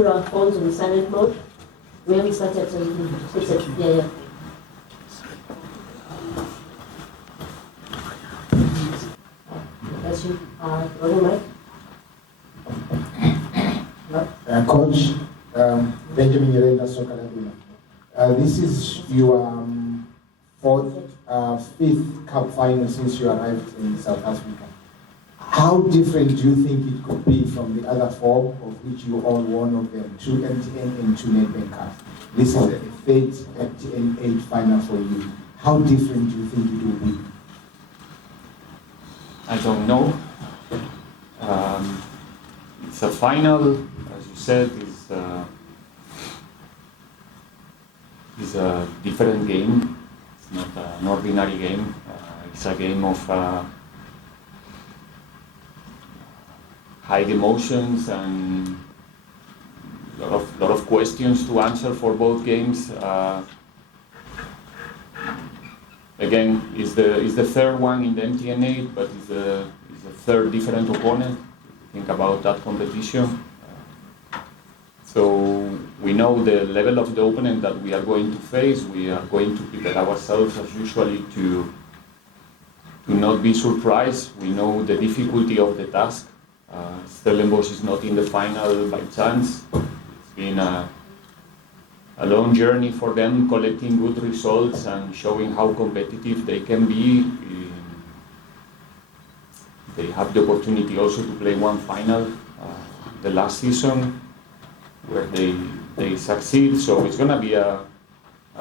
put our phones on silent mode. We haven't started, so you can fix it. Yeah. That's you. Rolling mic. Coach Benjamin Yerenda Sokalabula. This is your fifth cup final since you arrived in South Africa. How different do you think it could be from the other four, of which you all won of them, 2 MTN and 2 Nedbank Cups? This is a third MTN8 final for you. How different do you think it will be? I don't know. It's a final, as you said, is a different game. It's not an ordinary game. It's a game of high emotions and lot of questions to answer for both games. Again, is the third one in the MTN8, but is the third different opponent. Think about that competition. So we know the level of the opponent that we are going to face. We are going to prepare ourselves as usually to not be surprised. We know the difficulty of the task. Stellenbosch is not in the final by chance. It's been a long journey for them, collecting good results and showing how competitive they can be. They have the opportunity also to play one final the last season where they succeed. So it's going to be a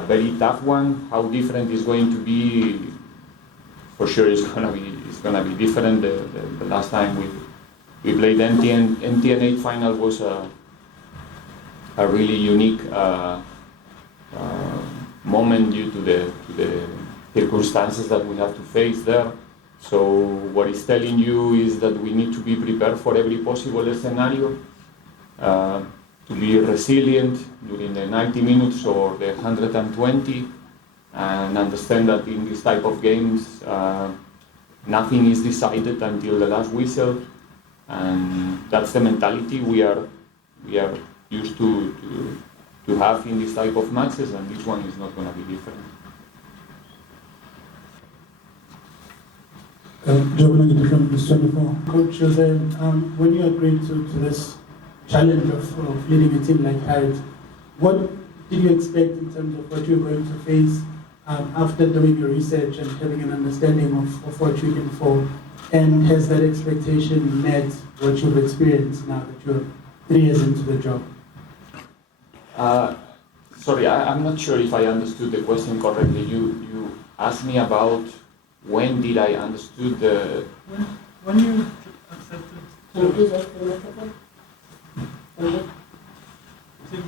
very tough one. How different it's going to be, for sure it's going to be different. The last time we played MTN8 final was a really unique moment due to the circumstances that we have to face there. So what it's telling you is that we need to be prepared for every possible scenario, to be resilient during the 90 minutes or the 120, and understand that in this type of games, nothing is decided until the last whistle, and that's the mentality we are used to have in this type of matches, and this one is not going to be different. From the 24. Coach Jose, when you agreed to this challenge of leading a team like Harrods, what did you expect in terms of what you were going to face after doing your research and having an understanding of what you're looking for? And has that expectation met what you've experienced now that you're 3 years into the job? Sorry, I'm not sure if I understood the question correctly. You asked me about when did I understood the... When you accepted...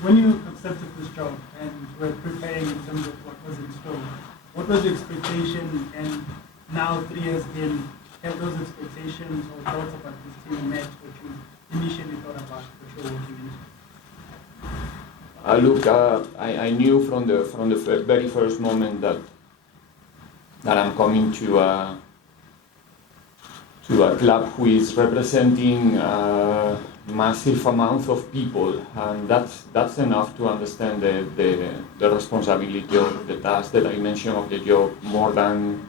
When you accepted this job and were preparing in terms of what was in store, what was the expectation, and now 3 years in, have those expectations or thoughts about this team met what you initially thought about what you're working into? Look, I knew from the very first moment that I'm coming to a club who is representing a massive amount of people, and that's enough to understand the responsibility of the task, the dimension of the job, more than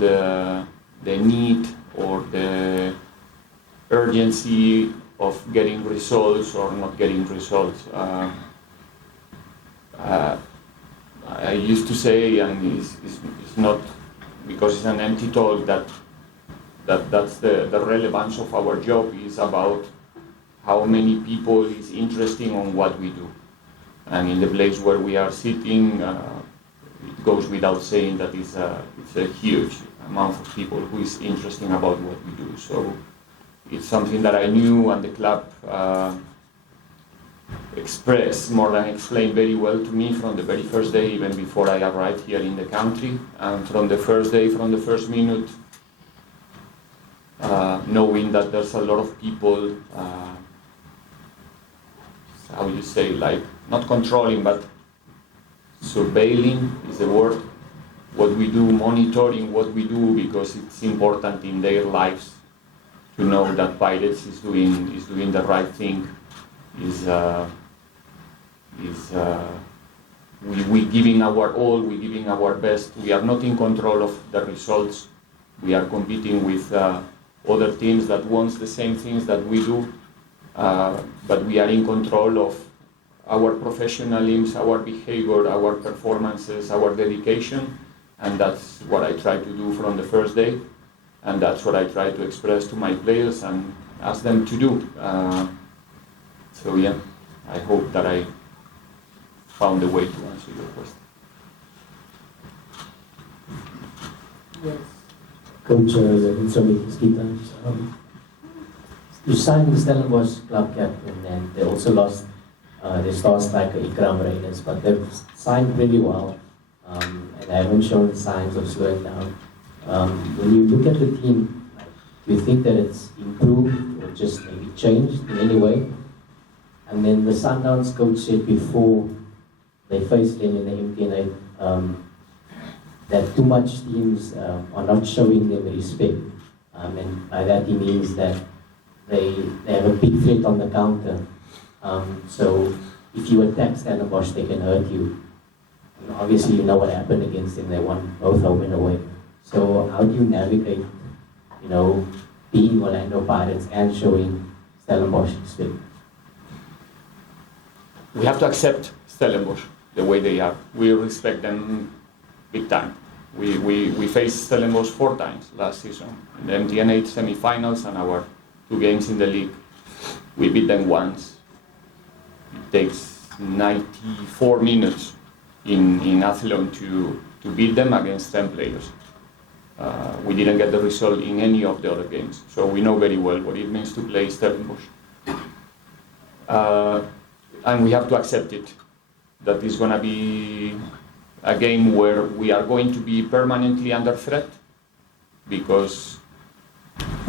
the need or the urgency of getting results or not getting results. I used to say, and it's not because it's an empty talk, that's the relevance of our job is about how many people is interested on what we do. And in the place where we are sitting, it goes without saying that it's a huge amount of people who is interested about what we do. So it's something that I knew, and the club expressed more than explained very well to me from the very first day, even before I arrived here in the country. And from the first day, from the first minute, knowing that there's a lot of people, how you say, like, not controlling, but surveilling is the word, what we do, monitoring what we do, because it's important in their lives to know that Pirates is doing the right thing we giving our all, we giving our best. We are not in control of the results. We are competing with other teams that want the same things that we do, but we are in control of our professionalism, our behavior, our performances, our dedication, and that's what I try to do from the first day, and that's what I try to express to my players and ask them to do. So yeah, I hope that I found a way to answer your question. Yes. Coach, you signed the Stellenbosch club captain, and they also lost their star striker Ikram Reynolds, but they've signed pretty well, and they haven't shown signs of slowing down. When you look at the team, do you think that it's improved or just maybe changed in any way? And then the Sundowns coach said before they faced them in the MTN8 that too much teams are not showing them respect. And by that he means that they have a big threat on the counter. So if you attack Stellenbosch, they can hurt you. And obviously you know what happened against them. They won both home and away. So how do you navigate, being Orlando Pirates and showing Stellenbosch respect? We have to accept Stellenbosch the way they are. We respect them big time. We faced Stellenbosch 4 times last season in the MTN8 semi-finals and our 2 games in the league. We beat them once. It takes 94 minutes in Athlone to beat them against 10 players. We didn't get the result in any of the other games, so we know very well what it means to play Stellenbosch. And we have to accept it, that it's going to be a game where we are going to be permanently under threat, because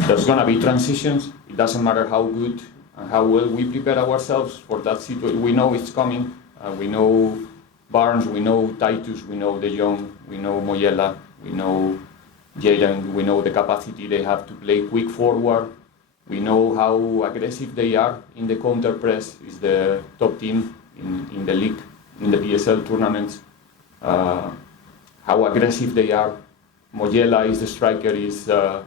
there's going to be transitions. It doesn't matter how good and how well we prepare ourselves for that situation. We know it's coming. We know Barnes, we know Titus, we know De Jong, we know Moyela, we know Jaden, we know the capacity they have to play quick forward. We know how aggressive they are in the counter press. Is the top team in the league, in the PSL tournaments. How aggressive they are. Moyela is the striker, is the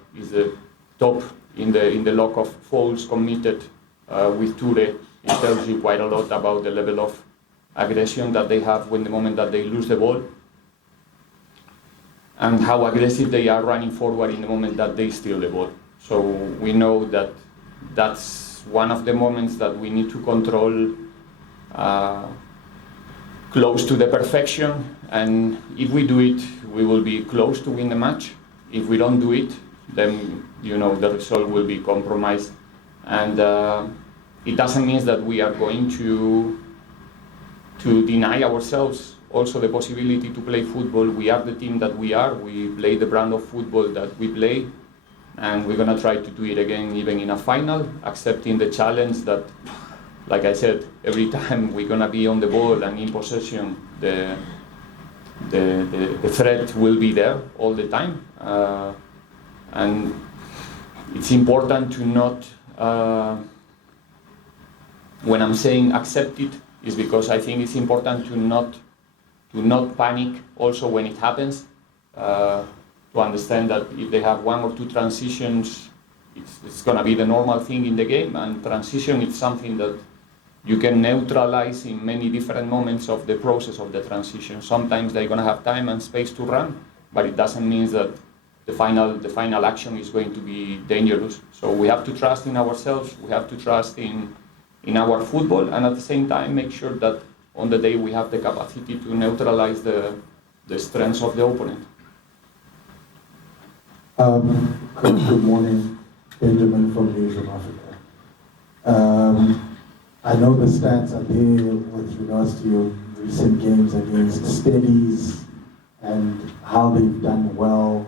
top in the lock of fouls committed with Ture. It tells you quite a lot about the level of aggression that they have when the moment that they lose the ball, and how aggressive they are running forward in the moment that they steal the ball. So we know that that's one of the moments that we need to control close to the perfection, and if we do it, we will be close to win the match. If we don't do it, then the result will be compromised. And it doesn't mean that we are going to deny ourselves also the possibility to play football. We are the team that we are. We play the brand of football that we play, and we're going to try to do it again, even in a final, accepting the challenge that, like I said, every time we're going to be on the ball and in possession, the threat will be there all the time. And it's important to not, when I'm saying accept it, is because I think it's important to not panic also when it happens, to understand that if they have 1 or 2 transitions, it's going to be the normal thing in the game, and transition is something that you can neutralize in many different moments of the process of the transition. Sometimes they're going to have time and space to run, but it doesn't mean that the final action is going to be dangerous. So we have to trust in ourselves, we have to trust in our football, and at the same time make sure that on the day we have the capacity to neutralize the strengths of the opponent. Good morning, Benjamin from News of Africa. I know the stats are there with regards to your recent games against Steadies and how they've done well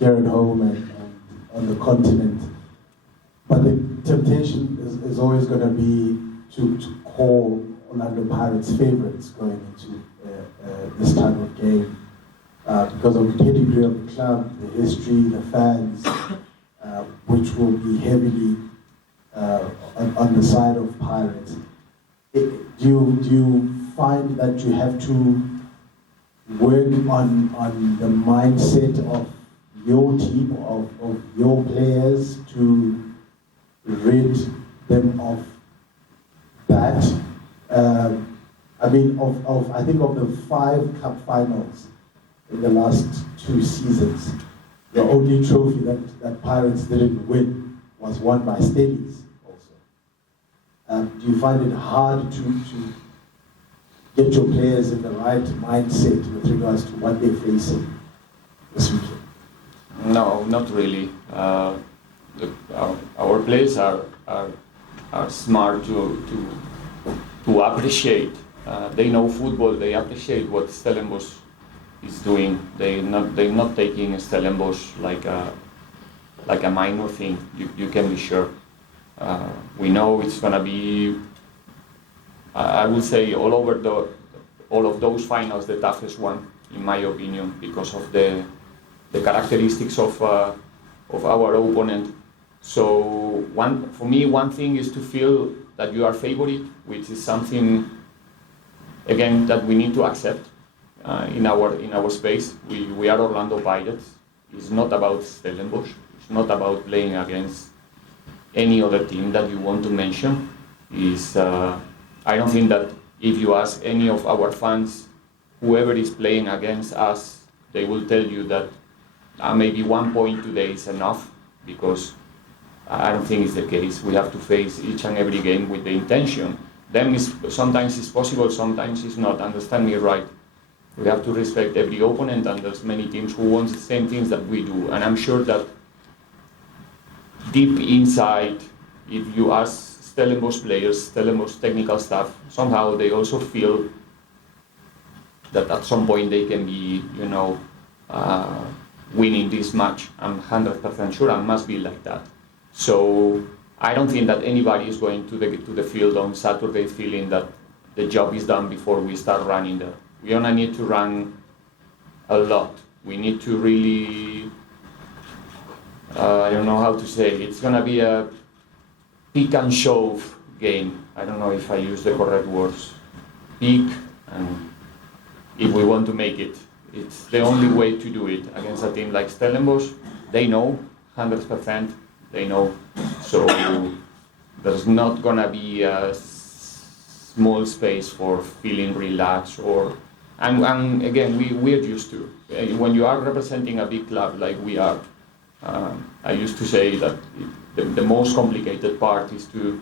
here at home and on the continent. But the temptation is always going to be to call Orlando Pirates favorites going into this type of game because of the pedigree of the club, the history, the fans, which will be heavily on the side of Pirates. Do you find that you have to work on the mindset of your team, of your players, to rid them of that? I think of the 5 cup finals in the last 2 seasons, the only trophy that Pirates didn't win was won by Stellies also. Do you find it hard to get your players in the right mindset with regards to what they're facing this weekend? No, not really. Our players are smart to appreciate. They know football. They appreciate what Stellenbosch is doing. They're not taking Stellenbosch like a minor thing. You can be sure. We know it's gonna be. I would say all of those finals the toughest one, in my opinion, because of the characteristics of our opponent. So for me, one thing is to feel that you are favorite, which is something, again, that we need to accept in our space. We are Orlando Pirates. It's not about Stellenbosch. It's not about playing against any other team that you want to mention. I don't think that if you ask any of our fans, whoever is playing against us, they will tell you that maybe 1 point today is enough, because I don't think it's the case. We have to face each and every game with the intention. Then sometimes it's possible, sometimes it's not. Understand me right. We have to respect every opponent, and there's many teams who want the same things that we do. And I'm sure that deep inside, if you ask Stellenbosch players, Stellenbosch technical staff, somehow they also feel that at some point they can be, winning this match. I'm 100% sure, and must be like that. So I don't think that anybody is going to the field on Saturday feeling that the job is done before we start running there. We're gonna need to run a lot. We need to really, I don't know how to say, it's gonna be a pick and shove game. I don't know if I use the correct words. Pick, and if we want to make it, it's the only way to do it against a team like Stellenbosch. They know, 100%, they know. So there's not gonna be a small space for feeling relaxed and again, we're used to. When you are representing a big club like we are, I used to say that the most complicated part is to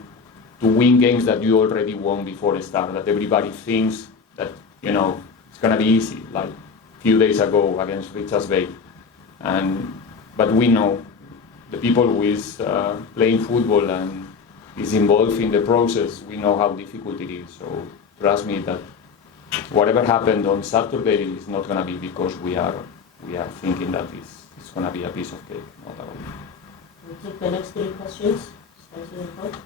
win games that you already won before the start, that everybody thinks that, it's gonna be easy, like a few days ago against Richards Bay. But we know the people who is playing football and is involved in the process, we know how difficult it is. So trust me that whatever happened on Saturday is not going to be because we are thinking that it's going to be a piece of cake, not at all. We'll take the next 3 questions. Starting with Bob.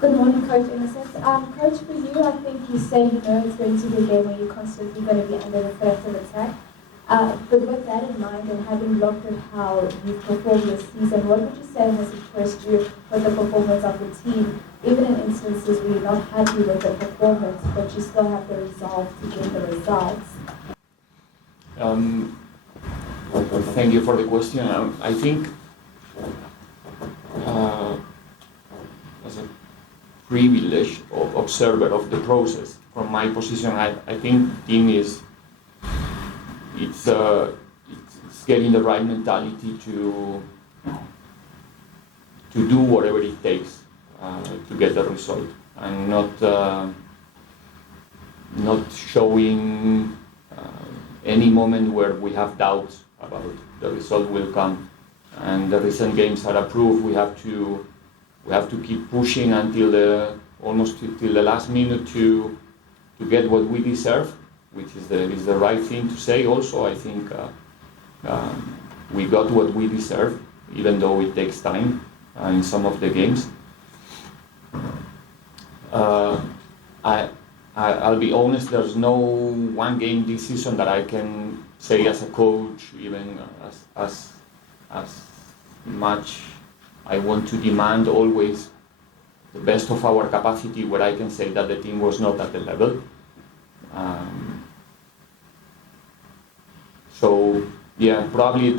Good morning, Coach Innocent. Coach, for you, I think you say it's going to be a game where you're constantly going to be under the threat of attack. But with that in mind, and having looked at how you've performed this season, what would you say has impressed you with the performance of the team, even in instances where you're not happy with the performance, but you still have the resolve to get the results? Thank you for the question. I think as a privileged observer of the process, from my position, I think the team is it's getting the right mentality to do whatever it takes to get the result, and not showing any moment where we have doubts about the result will come. And the recent games are a proof. We have to keep pushing until almost till the last minute to get what we deserve, which is the right thing to say. Also, I think we got what we deserve, even though it takes time in some of the games. I'll be honest, there's no one game this season that I can say as a coach, even as much I want to demand always the best of our capacity, where I can say that the team was not at the level. So yeah, probably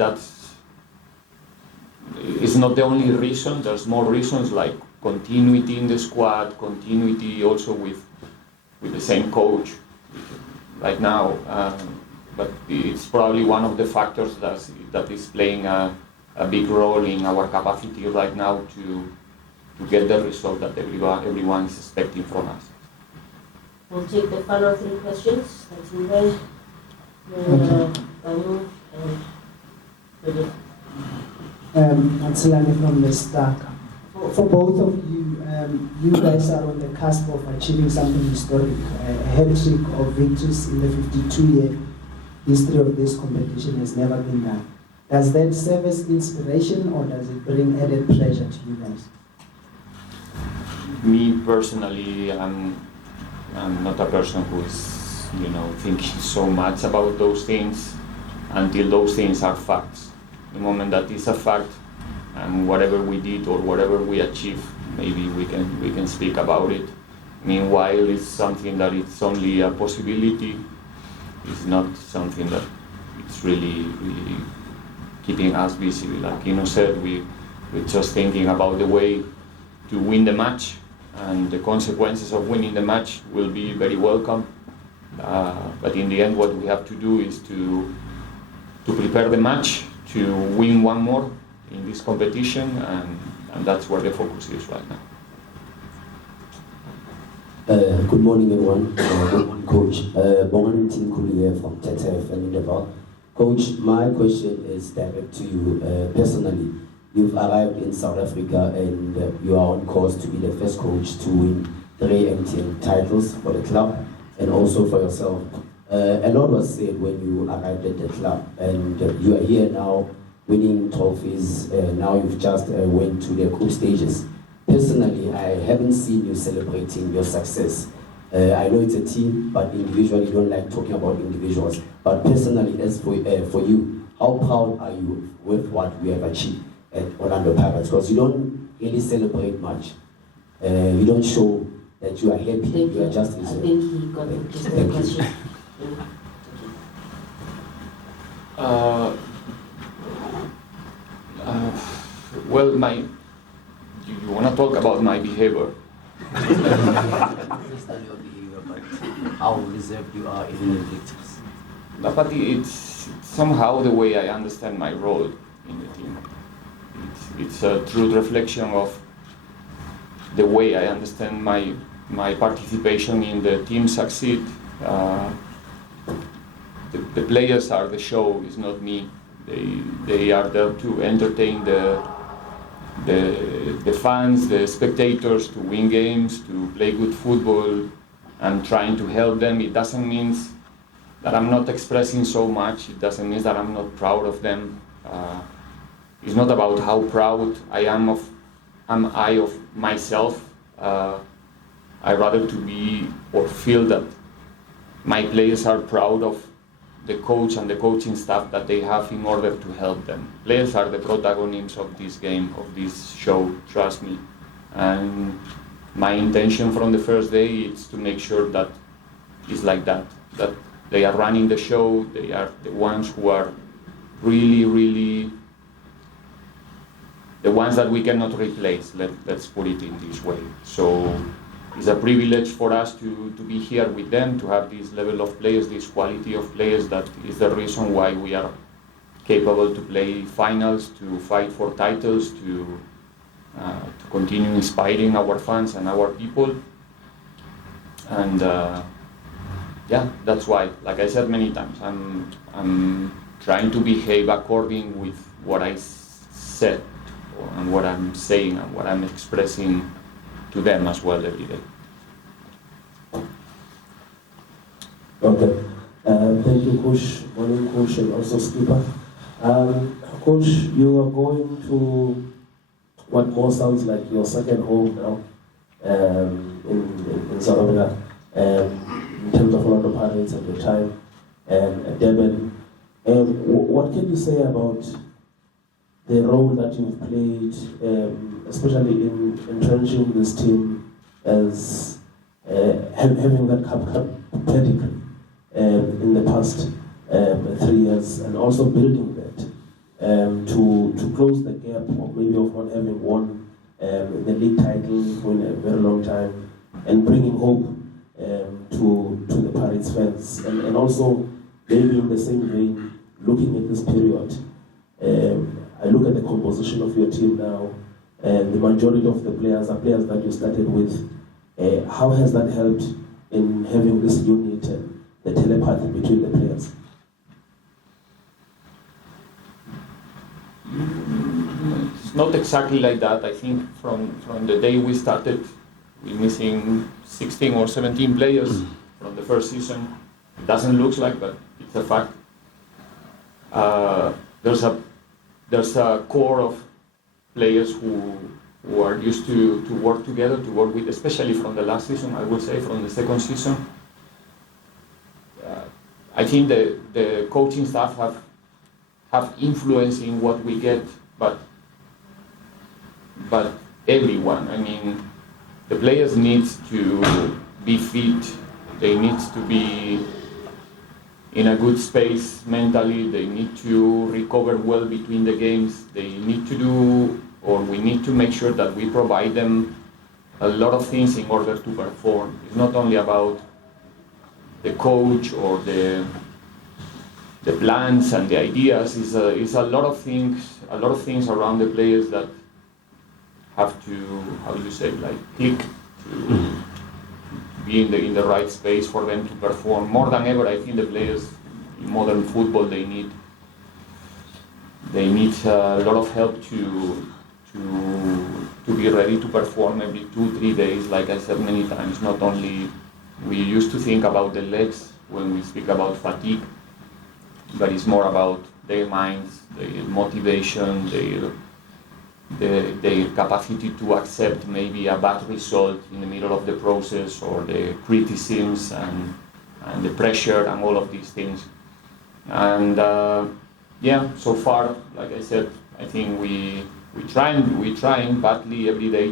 it's not the only reason. There's more reasons, like continuity in the squad, continuity also with the same coach right now. But it's probably one of the factors that is playing a big role in our capacity right now to get the result that everyone is expecting from us. We'll take the final 3 questions. That's Ruben, Banu, and Philip. Matsilani from the Stark. For both of you, you guys are on the cusp of achieving something historic, a hat-trick of victories in the 52-year history of this competition has never been done. Does that serve as inspiration, or does it bring added pleasure to you guys? Me personally, I'm not a person who is, thinking so much about those things until those things are facts. The moment that is a fact, and whatever we did or whatever we achieve, maybe we can speak about it. Meanwhile, it's something that it's only a possibility. It's not something that it's really keeping us busy. Like Kino said, we're just thinking about the way to win the match, and the consequences of winning the match will be very welcome. But in the end, what we have to do is to prepare the match, to win one more in this competition, and that's where the focus is right now. Good morning, everyone. Good morning, Coach. Bongan Team Kulier from TTF and Durban. Coach, my question is direct to you personally. You've arrived in South Africa and you are on course to be the first coach to win 3 MTN titles for the club and also for yourself. A lot was said when you arrived at the club, and you are here now winning trophies. Now you've just went to the group stages. Personally, I haven't seen you celebrating your success. I know it's a team, but individually you don't like talking about individuals. But personally, as for you, how proud are you with what we have achieved at Orlando Pirates? Because you don't really celebrate much. You don't show that you are happy. You are just reserved. I think he got the question. Well, you want to talk about my behavior? Understand your behavior, but how reserved you are even in victories. But it's somehow the way I understand my role in the team. It's a true reflection of the way I understand my participation in the team succeed. The players are the show, it's not me. They are there to entertain the fans, the spectators, to win games, to play good football, and trying to help them. It doesn't mean that I'm not expressing so much. It doesn't mean that I'm not proud of them. It's not about how proud I am of myself. I rather to be or feel that my players are proud of the coach and the coaching staff that they have in order to help them. Players are the protagonists of this game, of this show, trust me. And my intention from the first day is to make sure that it's like that they are running the show, they are the ones who are really the ones that we cannot replace, let's put it in this way. So it's a privilege for us to be here with them, to have this level of players, this quality of players. That is the reason why we are capable to play finals, to fight for titles, to continue inspiring our fans and our people. And yeah, that's why, like I said many times, I'm trying to behave according with what I said and what I'm saying and what I'm expressing to them as well every day. Okay. Thank you, Coach. Morning, Coach, and also Skipper. Coach, you are going to what more sounds like your second home now in South Africa, in terms of Orlando Pirates at the time, and Durban. What can you say about the role that you've played, especially in entrenching this team as having that cup pedigree in the past 3 years, and also building that to close the gap of maybe of not having won the league title for a very long time, and bringing hope to the Pirates fans, and also maybe in the same vein, looking at this period. I look at the composition of your team now, and the majority of the players are players that you started with. How has that helped in having this unit and the telepathy between the players? It's not exactly like that. I think from the day we started, we're missing 16 or 17 players from the first season. It doesn't look like, but it's a fact. There's a core of players who are used to work together, to work with, especially from the last season, I would say, from the second season. I think the coaching staff have influence in what we get, but everyone, I mean, the players need to be fit, they need to be in a good space mentally, they need to recover well between the games, they need to do, or we need to make sure that we provide them a lot of things in order to perform. It's not only about the coach or the plans and the ideas, it's a lot of things around the players that have to, how do you say, like click to be in the right space for them to perform. More than ever, I think the players in modern football, they need a lot of help to be ready to perform every 2-3 days. Like I said many times, not only we used to think about the legs when we speak about fatigue, but it's more about their minds, their motivation, their capacity to accept maybe a bad result in the middle of the process, or the criticisms and the pressure and all of these things. And so far, like I said, I think we're trying badly every day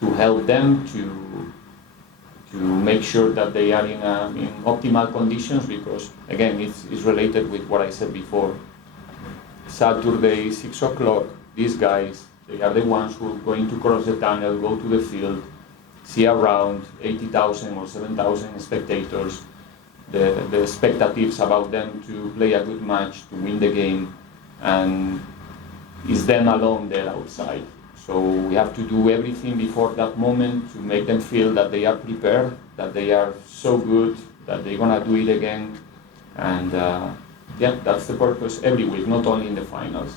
to help them to make sure that they are in optimal conditions, because again, it's related with what I said before. Saturday, 6 o'clock, these guys, they are the ones who are going to cross the tunnel, go to the field, see around 80,000 or 7,000 spectators, the expectations about them to play a good match, to win the game, and it's them alone there outside. So we have to do everything before that moment to make them feel that they are prepared, that they are so good, that they're gonna do it again. And that's the purpose every week, not only in the finals.